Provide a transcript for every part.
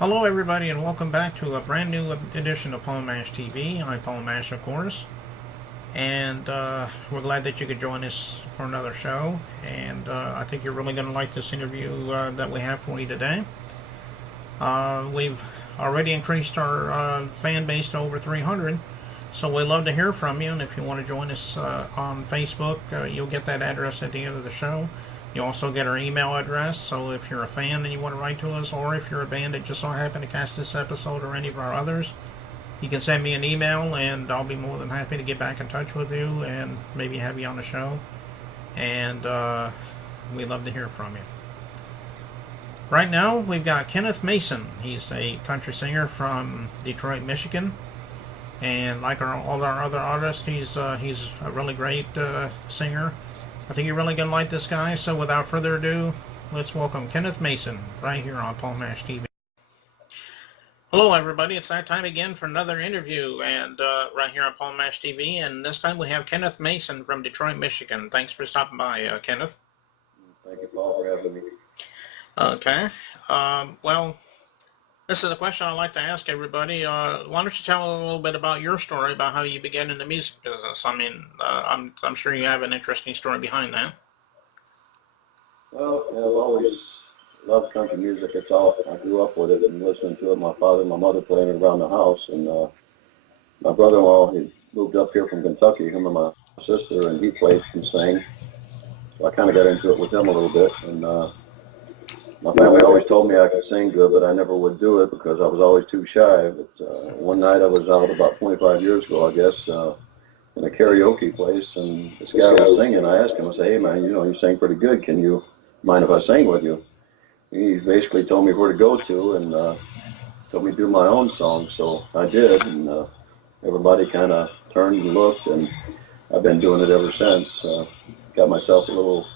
Hello, everybody, and welcome back to a brand new edition of Paul Mash TV. I'm Paul Mash, of course, and we're glad that you could join us for another show. And I think you're really going to like this interview that we have for you today. We've already increased our fan base to over 300, so we'd love to hear from you. And if you want to join us on Facebook, you'll get that address at the end of the show. You also get our email address, so if you're a fan and you want to write to us, or if you're a band that just so happened to catch this episode or any of our others, you can send me an email and I'll be more than happy to get back in touch with you and maybe have you on the show. And we'd love to hear from you. Right now, we've got Kenneth Mason. He's a country singer from Detroit, Michigan. And like all our other artists, he's a really great singer. I think you're really going to like this guy, so without further ado, let's welcome Kenneth Mason right here on Paul Mash TV. Hello, everybody. It's that time again for another interview, and right here on Paul Mash TV, and this time we have Kenneth Mason from Detroit, Michigan. Thanks for stopping by, Kenneth. Thank you, Paul, for having me. Okay. Well, this is a question I like to ask everybody. Why don't you tell a little bit about your story about how you began in the music business? I mean, I'm sure you have an interesting story behind that. Well, I've always loved country music. It's all I grew up with it and listening to it. My father and my mother playing it around the house, and my brother-in-law, he moved up here from Kentucky, him and my sister, and he played and sang. So I kind of got into it with him a little bit, and my family always told me I could sing good, but I never would do it because I was always too shy. But one night I was out about 25 years ago, I guess, in a karaoke place, and this guy was singing. I asked him, I said, "Hey, man, you sing pretty good. Can you mind if I sing with you?" He basically told me where to go to and told me to do my own song. So I did, and everybody kind of turned and looked, and I've been doing it ever since. Got myself a little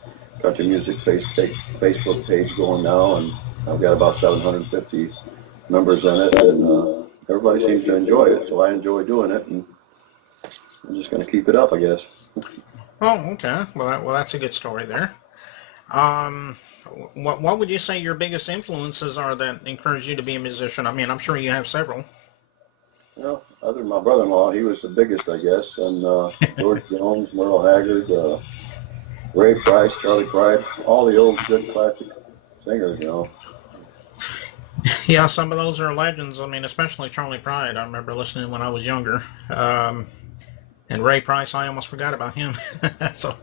country music Facebook page going now, and I've got about 750 members in it, and everybody seems to enjoy it, so I enjoy doing it, and I'm just going to keep it up, I guess. Oh, okay. Well, that's a good story there. Um, what would you say your biggest influences are that encourage you to be a musician? I mean, I'm sure you have several. Well, other than my brother-in-law, he was the biggest, I guess, and George Jones, Merle Haggard, Ray Price, Charlie Pride, all the old good classic singers. Yeah, some of those are legends. I mean, especially Charlie Pride. I remember listening when I was younger. And Ray Price, I almost forgot about him. So,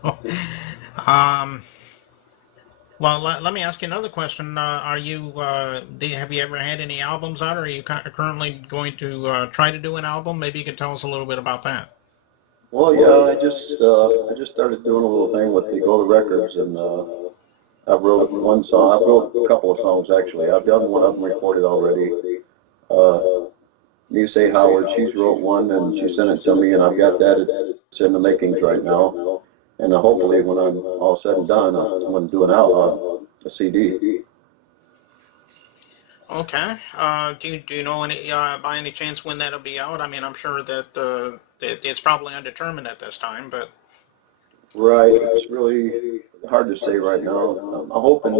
um, well, let me ask you another question. Have you ever had any albums out, or are you currently going to try to do an album? Maybe you could tell us a little bit about that. Well, yeah, I just started doing a little thing with the Go Records, and I wrote one song. I wrote a couple of songs actually. I've done one of them recorded already. Say Howard, she's wrote one and she sent it to me, and I've got that. It's in the makings right now, and hopefully when I'm all said and done, I'm going to do a CD. Okay. Do you know any by any chance when that'll be out? I mean, I'm sure that it's probably undetermined at this time, but Right, it's really hard to say right now. I'm hoping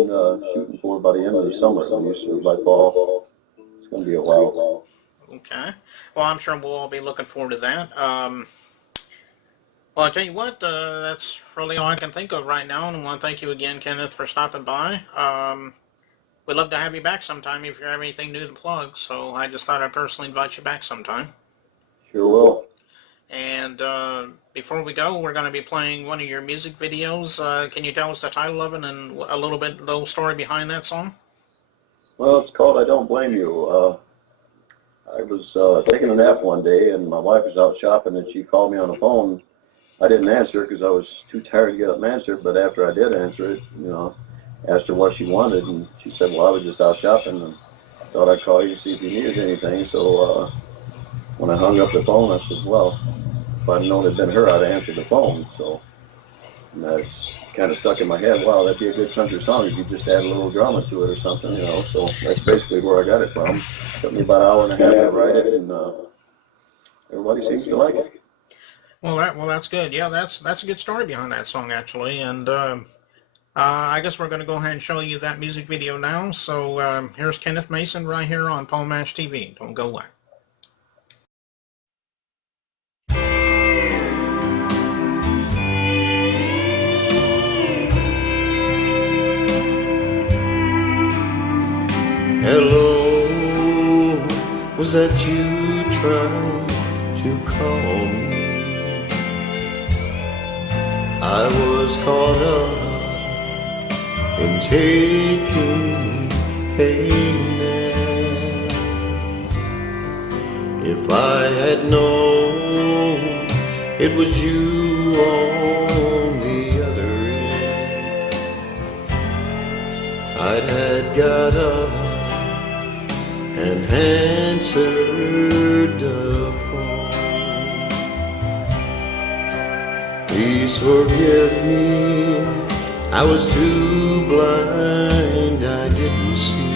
shooting for by the end of the summer, at least, or by fall. It's going to be a while. okay. Well, I'm sure we'll all be looking forward to that. Well, I tell you what, that's really all I can think of right now, and I want to thank you again, Kenneth, for stopping by. We'd love to have you back sometime if you have anything new to plug, so I just thought I'd personally invite you back sometime. Sure will. And before we go, we're going to be playing one of your music videos. Can you tell us the title of it and a little bit of the story behind that song? Well, it's called I Don't Blame You. I was taking a nap one day, and my wife was out shopping, and she called me on the phone. I didn't answer because I was too tired to get up and answer it, but after I did answer it, asked her what she wanted, and she said, well, I was just out shopping and thought I'd call you to see if you needed anything. So when I hung up the phone, I said, well, if I'd known it'd been her, I'd have answered the phone. So that's kind of stuck in my head. Wow, that'd be a good country song if you just add a little drama to it or something, So that's basically where I got it from. Took me about an hour and a half to write it, and everybody seems to like it. Well, that's good. Yeah, that's a good story behind that song actually, and I guess we're going to go ahead and show you that music video now. So here's Kenneth Mason right here on Paul Mash TV. Don't go away. Hello, was that you trying to call me? I was caught up in taking a nap. If I had known it was you on the other end, I'd had got up and answered the phone. Please forgive me, I was too blind, I didn't see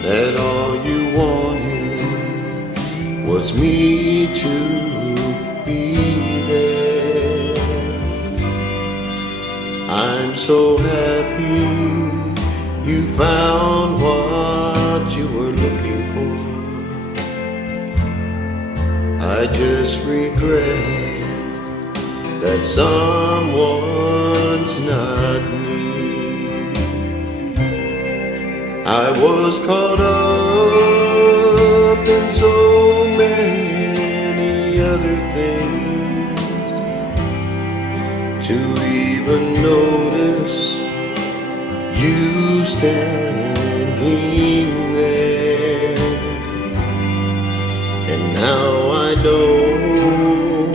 that all you wanted was me to be there. I'm so happy you found what you were looking for. I just regret that someone's not me. I was caught up in so many other things to even notice you standing there. And now I know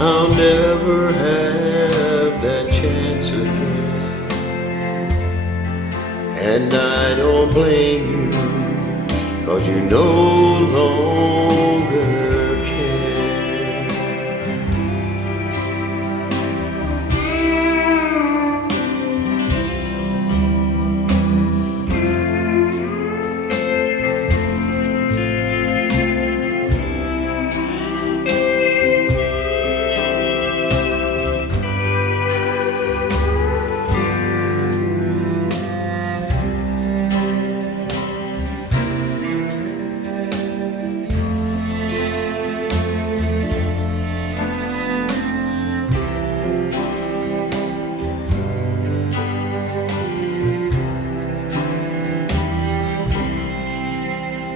I'll never have that chance again. And I don't blame you, 'cause you no longer care.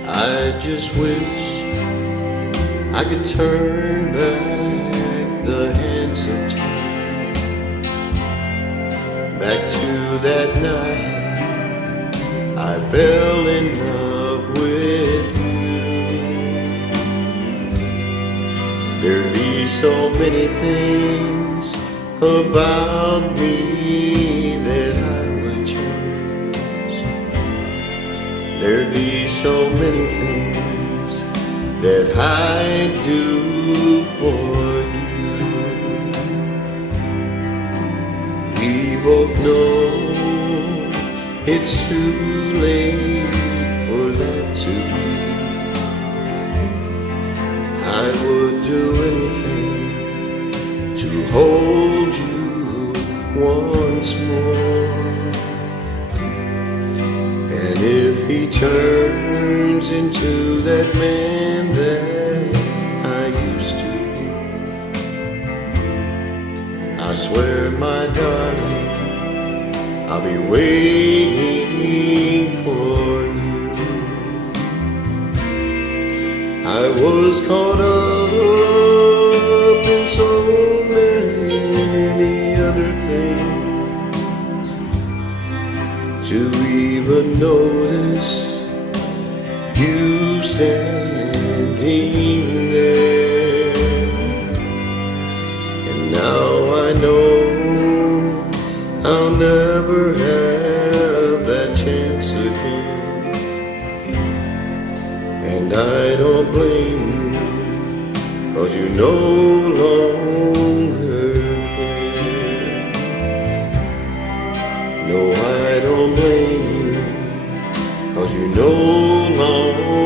I just wish I could turn back the hands of time, back to that night I fell in love with you. There'd be so many things about me that I would change. There'd be so many things that I do for you. We both know it's too late for that to be. I would do anything to hold you once more. And if he turns into that man that I used to be, I swear, my darling, I'll be waiting for you. I was caught up in so many other things to even notice you standing there. And now I know I'll never have that chance again. And I don't blame you, 'cause you no longer care. No, I don't blame you, 'cause you no longer